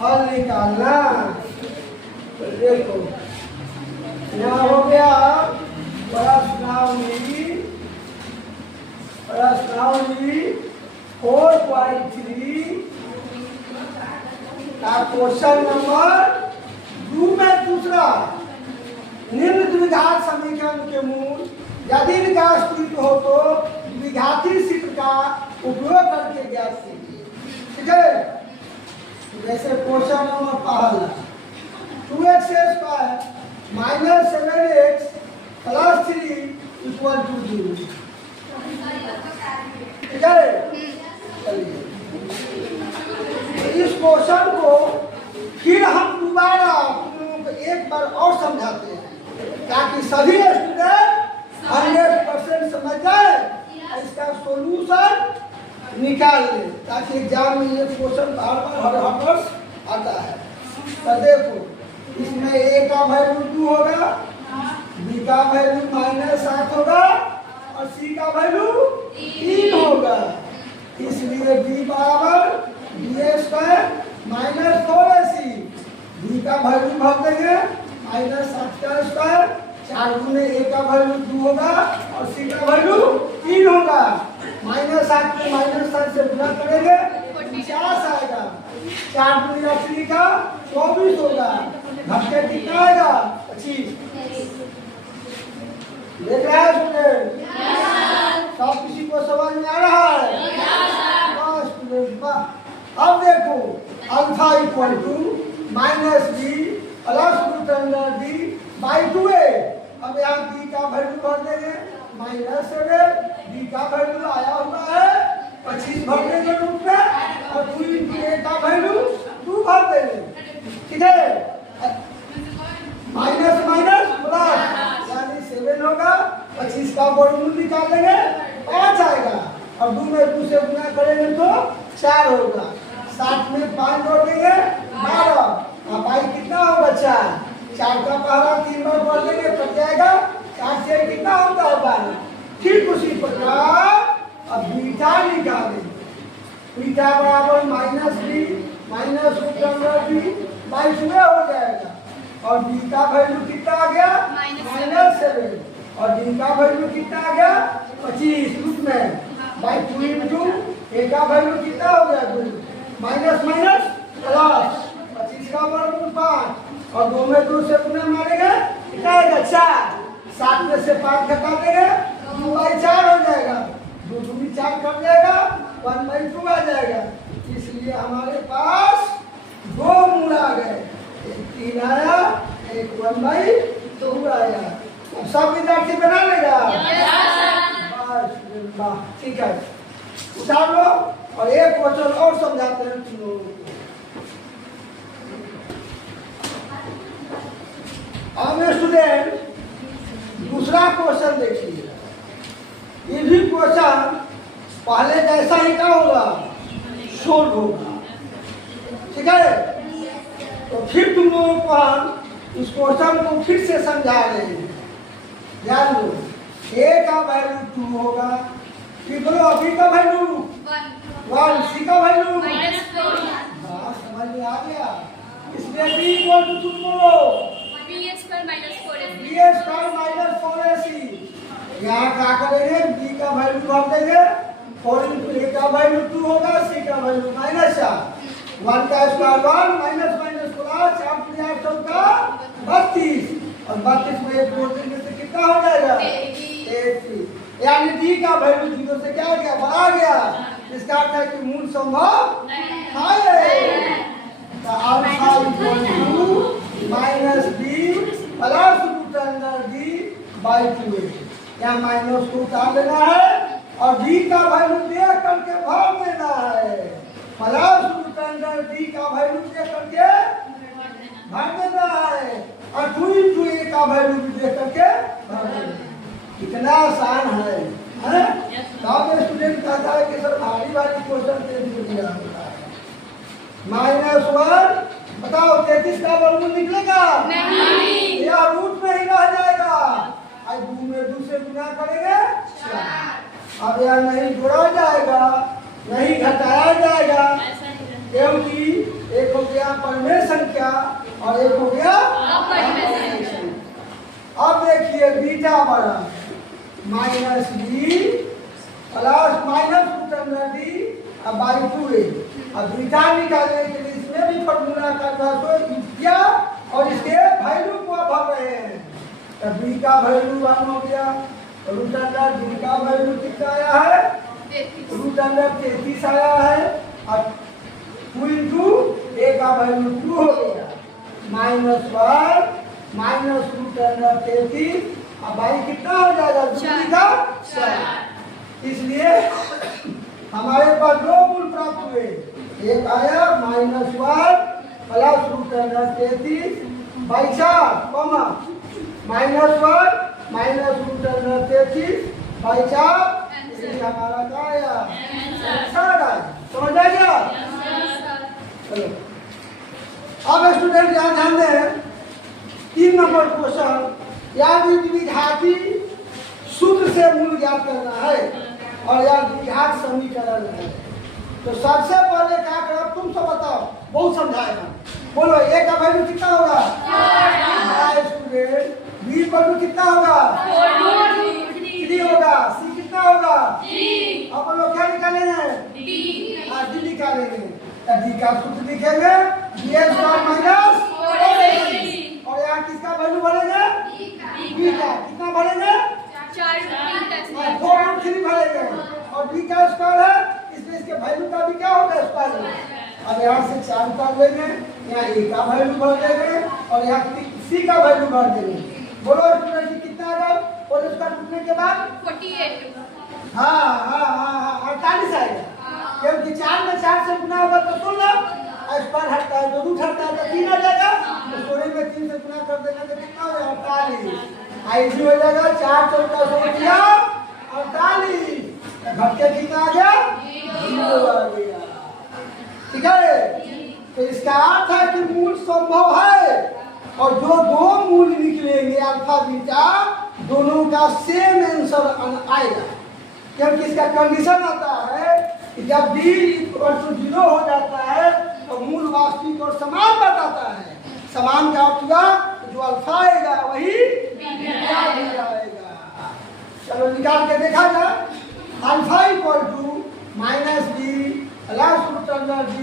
हल निकालना। तो देखो यहाँ हो गया प्रश्नावली 4.3 का क्वेश्चन नंबर 2 में दूसरा, निम्न द्विघात समीकरण के मूल यदि निकास्त्वित हो तो द्विघाती सूत्र का उपयोग करके ज्ञात कीजिए। ठीक है, जैसे क्वेश्चन नंबर पहला 2x² - 7x + 3 = 0। ठीक है, चलिए इस क्वेश्चन को फिर हम दोबारा एक बार और समझाते हैं ताकि सभी स्टूडेंट 100% समझ जाए, इसका सॉल्यूशन निकाल ले, ताकि एग्जाम में ये क्वेश्चन बार बार हर आता है। तो देखो इसमें a का वैल्यू 2 होगा, b का वैल्यू -7 होगा और c का वैल्यू 3 होगा। इसलिए b बराबर ba² - 4ac, b का वैल्यू भर देंगे -7 का स्क्वायर, 4 गुने a का वैल्यू 2 होगा और c का वैल्यू 3 होगा। -7 को -7 से गुणा करेंगे 50 आएगा, 4 गुने 3 का 24 होगा, घटके कितना आएगा 25। देख रहा है स्टूडेंट? सब किसी को समझ में आ रहा है? बस स्टूडेंट, अब देखो अल्फा = -b + √d/2a। अब यहाँ b का वैल्यू भर देंगे -7, b का वैल्यू आया हुआ है 25 भरने के रूप में और 2 × a का वैल्यू 2 भर देंगे। ठीक है, माइनस माइनस प्लस यानी 7 होगा, 25 का वर्गमूल निकाल देंगे 5 आएगा और 2 में 2 से गुणा करेंगे तो 4 होगा, 7 में 5 जोड़ देंगे 12। अब भाई कितना होगा 4, 4 का पहला 3 बार बढ़ देंगे कट जाएगा, 4 से कितना होता है 12। ठीक उसी प्रकार अब बीटा निकालें, बीटा बराबर -b -√d/2a हो जाएगा और b का वैल्यू कितना आ गया -7 और d का वैल्यू कितना आ गया 25 रूप में /2 × a का वैल्यू कितना हो गया 2 माइनस माइनस प्लस 25 का वर्गमूल 5 और 2 में 2 से गुणा मारेंगे कितना आएगा 4, 7 में से 5 घटा देंगे 2/4 हो जाएगा, 2 दूनी 4 कट जाएगा 1/2 आ जाएगा। इसलिए हमारे पास 2 मूल आ गए, एक 3 आया, एक 1/2 आया। सब विद्यार्थी बना लेगा? बस ठीक है, उतार लो और एक क्वेश्चन और समझाते हैं तुम लोगों को। अब स्टूडेंट दूसरा क्वेश्चन देखिए, ये भी क्वेश्चन पहले जैसा ही क्या होगा सोल्व होगा। ठीक है, तो फिर तुम लोगों को हम इस क्वेश्चन को फिर से समझा रहे हैं। ध्यान दो, a का वैल्यू 2 होगा, फिर बोलो b का वैल्यू 1, c का वैल्यू समझ में आ गया। इसलिए b = तुम बोलो ba² - 4ac। यहाँ क्या करेंगे b का वैल्यू भर देंगे 4 × a का वैल्यू 2 होगा, c का वैल्यू -4, 1 का स्क्वायर 1 माइनस माइनस प्लस 4 × 8 का 32 और 32 में 1 जोड़ देंगे तो कितना हो जाएगा 83, यानी d का वैल्यू 0 से क्या हो गया बढ़ा गया। इसका अर्थ है कि मूल संभव है। तो अल्फा = -b + √d/2a, यहाँ माइनस को उतार देना है और d का वैल्यू देख करके भर देना है, +√d का वैल्यू देख करके भर देना है और 2 × a का वैल्यू भी देख करके भर देना है। कितना आसान है, हैं? गाँव में स्टूडेंट कहता है कि सर भारी भारी क्वेश्चन दे दिया होता है। -1 बताओ 33 का वर्गमूल निकलेगा नहीं, या रूट में ही रह जाएगा। आज 2 में 2 से गुणा करेंगे 4, अब यह नहीं जोड़ा जाएगा नहीं घटाया जाएगा, क्योंकि एक हो गया पर गया और एक हो गया अपवर्ड। अब देखिए बीटा बड़ा minus B plus minus root under D by 2a। अब बीटा निकालने के लिए इसमें भी फॉर्मूला का किया और इसके वैल्यू को भर रहे हैं। तो बी का वैल्यू 1 हो गया, रूट अंडर डी का वैल्यू कितना आया है, रूट अंडर 33 आया है, और 2 इंटू ए का वैल्यू 2 हो गया, माइनस 1 माइनस रूट अंडर 33। अब भाई कितना हो जाएगा, दूसरी का 4। इसलिए हमारे पास दो मूल प्राप्त हुए, एक आया -1 plus root under 33 by 4 comma -1 minus root under 33 by 4। इसलिए हमारा क्या आया, आंसर आया। समझ आ गया? चलो अब स्टूडेंट ध्यान दें, 3 नंबर क्वेश्चन, या द्विघाती सूत्र से मूल ज्ञात करना है और या द्विघात समीकरण है। तो सबसे पहले क्या करो, तुम सब बताओ, बहुत समझाएगा। बोलो ए का वैल्यू कितना होगा, स्टूडेंट बी वैल्यू कितना होगा, 3 होगा, सी कितना होगा, अब लोग क्या निकालेंगे, डी निकालेंगे। डी का सूत्र लिखेंगे dx माइनस, और यहाँ किसका वैल्यू भरेंगे, बी का कितना भरेंगे, 4√3 भरेंगे, और बी का स्क्वायर है, इसमें इसके वैल्यू का भी क्या होगा, स्क्वायर। अब यहाँ से 4 उतार लेंगे, यहाँ ए का वैल्यू भर देंगे और यहाँ सी का वैल्यू भर देंगे। बोलो स्टूडेंट कितना आ गया, और उसका टूटने के बाद 48। हाँ 48 आएगा, क्योंकि 4 में 4 से गुना होगा तो 16, स्क्वायर हटता है तो रूट हटता है तो 3 आ जाएगा, तो 16 में 3 से गुना कर देंगे तो कितना हो जाएगा, 48। आईजी हो जाएगा 4 चौका 16 48, घट के कितना आ गया, 0 आ गया। ठीक है, तो इसका अर्थ है कि मूल संभव है, और जो दो मूल निकलेंगे अल्फा बीटा, दोनों का सेम आंसर आएगा। क्योंकि इसका कंडीशन आता है कि जब d = 0 हो जाता है तो मूल वास्तविक और समान बताता है। समान का अर्थ हुआ जो अल्फा आएगा वही बीटा भी आएगा। चलो निकाल के देखा जाए, alpha = -b plus root under d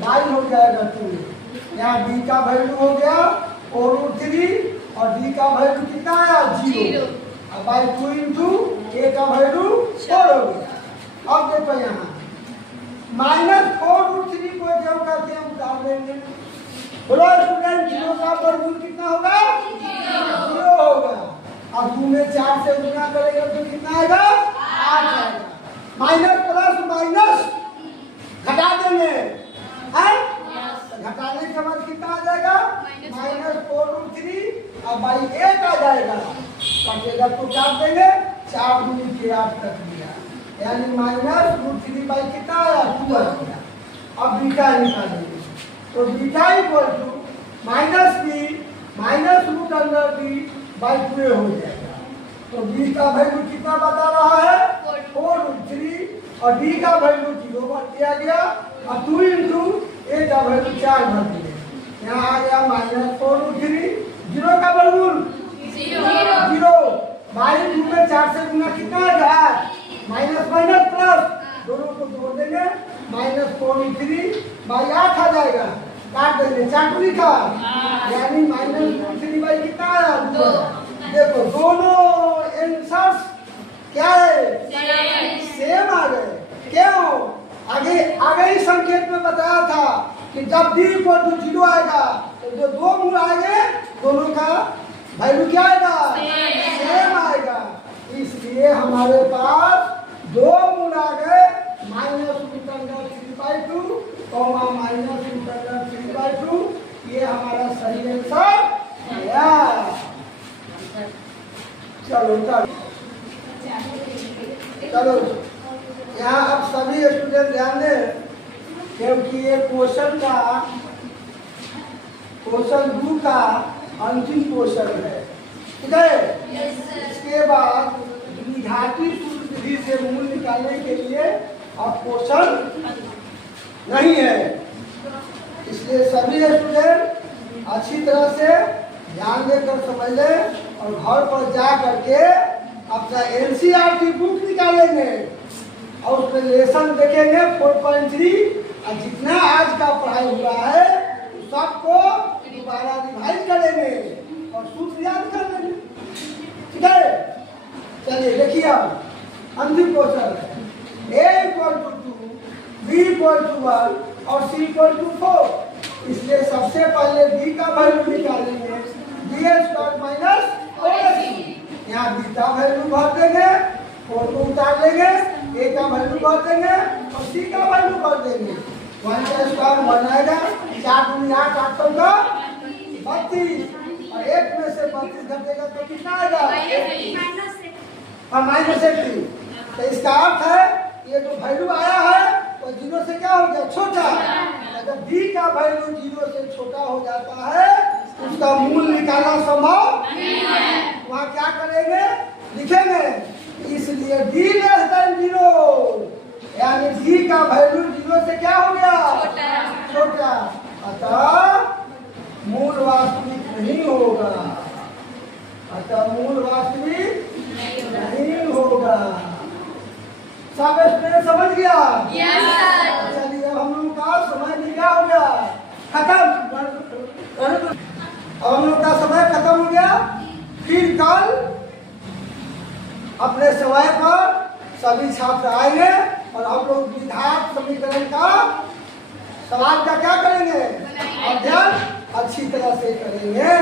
by हो जाएगा 2। यहाँ b का वैल्यू हो गया 4√3 और d का वैल्यू कितना आया, 0। अब बाई 2 इंटू a का वैल्यू 4 हो गया। अब देखो यहाँ -4√3 को जब करके हम उतार देंगे, बोलो स्टूडेंट 0 का वर्गमूल कितना होगा, 0 होगा। अब 2 में 4 से गुना करेंगे तो कितना आएगा, 8 आएगा। माइनस प्लस माइनस घटा देंगे, घटाने के बाद कितना आ जाएगा, -4√3 और बाई 8 आ जाएगा। कटेगा तो काट देंगे, 4 दूनी के 8 तक लिया, यानी -√3 बाई कितना आया, 2 आ गया। अब बीटा निकालेंगे, तो beta = -b minus root under d by 2 हो जाएगा। तो b का वैल्यू कितना बता रहा है, 4√3 और d का वैल्यू 0 भर दिया गया, और 2 इंटू a का वैल्यू 4 भर दिए। यहाँ आ गया -4√3, 0 का वर्गमूल 0 बाई 2 में 4 से गुना कितना आएगा, माइनस माइनस प्लस, दोनों को जोड़ देंगे, -4√3 बाई 8 आ जाएगा, काट देंगे 4 लिखा, यानी -√3 बाई कितना आया, 2। देखो दोनों आंसर्स क्या है, सेम आ गए। क्यों, आगे ही संकेत में बताया था कि जब d = 0 आएगा तो जो दो मूल आएंगे दोनों का वैल्यू क्या आएगा, सेम आएगा। इसलिए हमारे पास दो मूल आ गए, -√3/2 -√3/2, ये हमारा सही आंसर आया। चलो यहाँ अब सभी स्टूडेंट ध्यान दें, क्योंकि ये क्वेश्चन 2 का अंतिम क्वेश्चन है। ठीक है, इसके बाद द्विघाती सूत्र विधि से मूल निकालने के लिए अब क्वेश्चन नहीं है। इसलिए सभी स्टूडेंट अच्छी तरह से ध्यान देकर समझ ले और घर पर जा करके अपना एनसीईआरटी बुक निकालेंगे और उसमें लेसन देखेंगे 4.3 और जितना आज का पढ़ाई हुआ है उस सबको दोबारा रिवाइज करेंगे और सूत्र याद कर लेंगे। ठीक है, चलिए देखिए अब अंतिम क्वेश्चन है। A = 2, B = 1 और C = 4। इसलिए सबसे पहले B का वैल्यू निकालेंगे, B² - 4AC। यहाँ B का वैल्यू भर देंगे, 4 को उतार लेंगे, A का वैल्यू भर देंगे और C का वैल्यू भर देंगे। 1 का स्क्वायर 1 आएगा, 4 × 8 8 का 32 और 1 में से 32 घटेगा तो कितना आएगा? -80। तो इसका अर्थ है ये जो वैल्यू आया है तो 0 से क्या हो गया? छोटा। अगर B का वैल्यू 0 से छोटा हो जाता है उसका मूल निकालना संभव नहीं है। वहाँ क्या करेंगे? लिखेंगे, इसलिए D <0 यानी D का वैल्यू 0 से क्या हो गया? छोटा। अतः मूल वास्तविक नहीं होगा, अतः मूल वास्तविक नहीं होगा। सब स्टूडेंट समझ गया? चलिए अब हम लोग का समय निकाल हो गया, खत्म। अब हम लोग का समय खत्म हो गया। फिर कल अपने समय पर सभी छात्र आएंगे और हम लोग द्विघात समीकरण का सवाल का क्या करेंगे? अध्ययन अच्छी तरह से करेंगे।